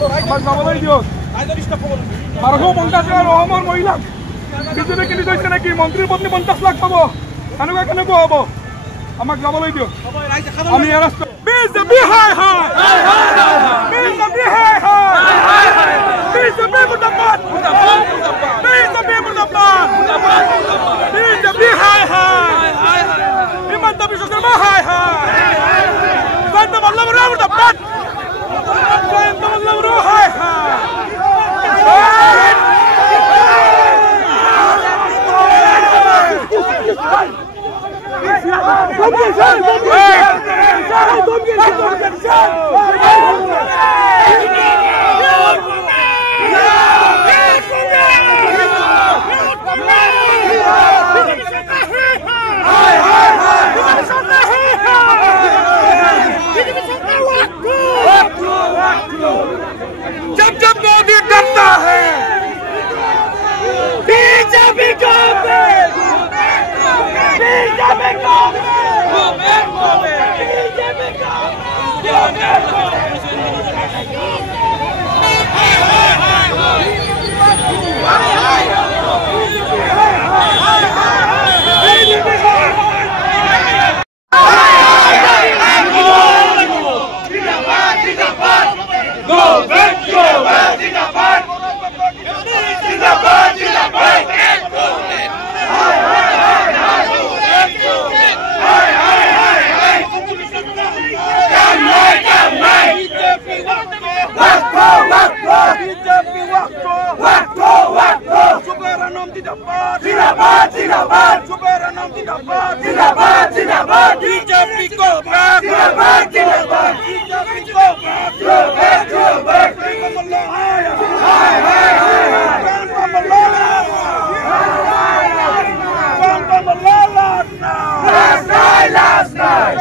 আমাক যাবলৈ দিয়ক। 1250 অসমৰ মহিলাক বিজেপি কিনি থৈছে নেকি? মন্ত্ৰীৰ পত্নী 50 লাখ পাব। কেনেকুৱা হ'ব? আমাক যাবলৈ দিয়ক। আমি বিজেপি হাই হাই বিজেপি হাই হাই বিজেপি মুৰ্দাবাদ বিজেপি মুৰ্দাবাদ বিজেপি হাই হাই হিমন্ত বিশ্ব শৰ্মা হাই হাই জয়ন্ত মল্লবৰুৱা মুৰ্দাবাদ জয়ন্ত মল্লবৰুৱা হাই হাই जब जब मोदी डरता है BJP Congress BJP last night.